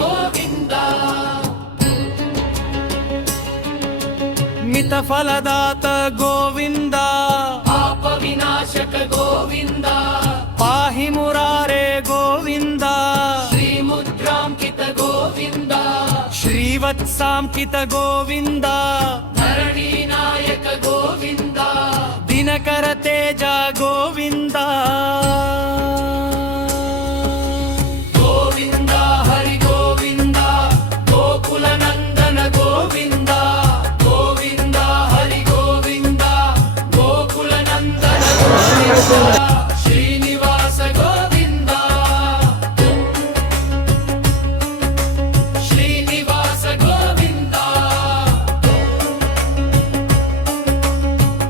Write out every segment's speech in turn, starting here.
ಗೋವಿಂದ ಮಿತ ಫಲದಾತ ಗೋವಿಂದ ಪಾಪ ವಿನಾಶಕ ಗೋವಿಂದ ಪಾಹಿ ಮುರಾರೆ ಗೋವಿಂದ ಶ್ರೀಮುದ್ರಾಂಕಿತ ಗೋವಿಂದ ಶ್ರೀವತ್ಸಾಂಕಿತ ಗೋವಿಂದ ಧರಣಿ ನಾಯಕ ಗೋವಿಂದ ದಿನಕರ ತೇಜ ಗೋವಿಂದ ಗೋವಿಂದ ಹರಿ ಗೋವಿಂದ ಗೋಕುಲ ನಂದನ ಗೋವಿಂದ ಗೋವಿಂದ ಹರಿ ಗೋವಿಂದ ಗೋಕುಲ ನಂದನ ಗೋವಿಂದ ಶ್ರೀನಿವಾಸ ಗೋವಿಂದ ಶ್ರೀನಿವಾಸ ಗೋವಿಂದ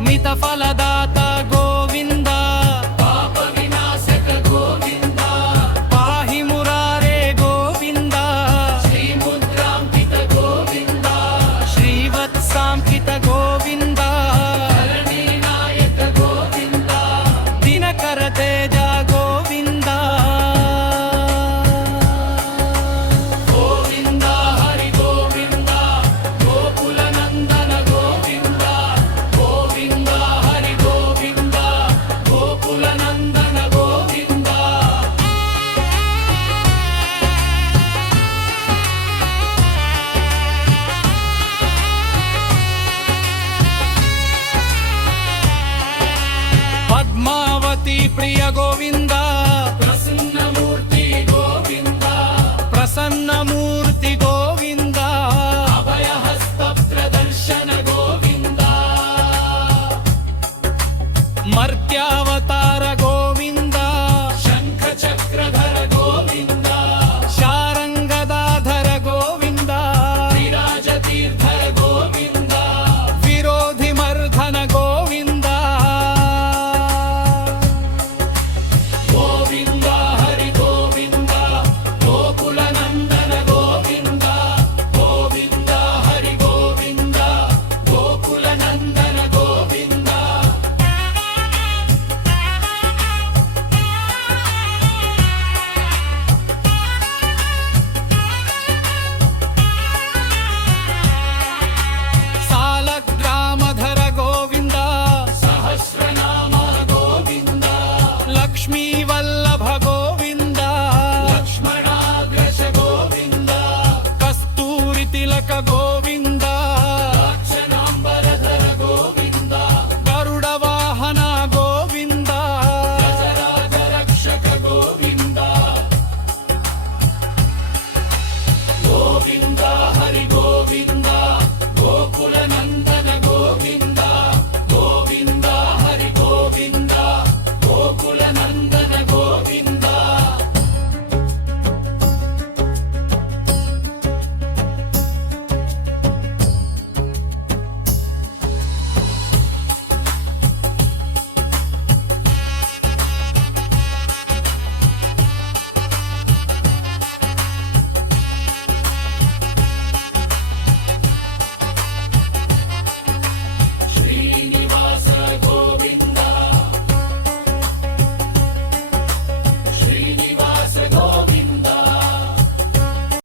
ಮಿತ ಫಲದಾತ ಗೋವಿಂದ ಪಾಪ ವಿನಾಶಕ ಗೋವಿಂದ ಪಾಹಿ ಮುರಾರೆ ಗೋವಿಂದ ಶ್ರೀಮುದ್ರಾಂಕಿತ ಗೋವಿಂದ ಶ್ರೀವತ್ಸಾಂಕಿತ ಗೋವಿಂದ ಧರಣಿ ನಾಯಕ ಗೋವಿಂದ ದಿನಕರ ತೇಜ ಗೋವಿಂದ ಗೋವಿಂದ ಹರಿ ಗೋವಿಂದ ಗೋಕುಲ ನಂದನ ಗೋವಿಂದ ಗೋವಿಂದ ಹರಿ ಗೋವಿಂದ ಗೋಕುಲ ನಂದನ ಗೋವಿಂದ ಪದ್ಮಾವತಿ ಪ್ರಿಯ ಗೋವಿಂದ ಪ್ರಸನ್ನ ಮೂರ್ತಿ ಗೋವಿಂದ ಪ್ರಸನ್ನ ಮೂರ್ತಿ ಗೋವಿಂದ ಅಭಯ ಹಸ್ತ ಪ್ರದರ್ಶನ ಗೋವಿಂದ ಮರ್ತ್ಯಾವತಾರ ಗೋವಿಂದ ಶಂಖ ಚಕ್ರಧರ ಗೋವಿಂದ ಶಾರಂಗದಾಧರ ಗೋವಿಂದ ವಿರಾಜ ತೀರ್ಥರ ಗೋವಿಂದ ವಿರೋಧಿ ಮರ್ಧನ ಗೋವಿಂದ ಗೋವಿಂದ ಹರಿ ಗೋವಿಂದ ಗೋಕುಲ ನಂದನ ಗೋವಿಂದ ಗೋವಿಂದ ಹರಿ ಗೋವಿಂದ ಗೋಕುಲ ನಂದನ ಗೋವಿಂದ ಸಾಲಗ್ರಾಮಧರ ಗೋವಿಂದ ಸಹಸ್ರನಾಮ ಗೋವಿಂದ ಲಕ್ಷ್ಮೀ ವಲ್ಲಭ ಗೋವಿಂದ ಲಕ್ಷ್ಮಣಾಗ್ರಶ ಗೋವಿಂದ ಕಸ್ತೂರಿ ತಿಲಕ ಗೋವಿಂದ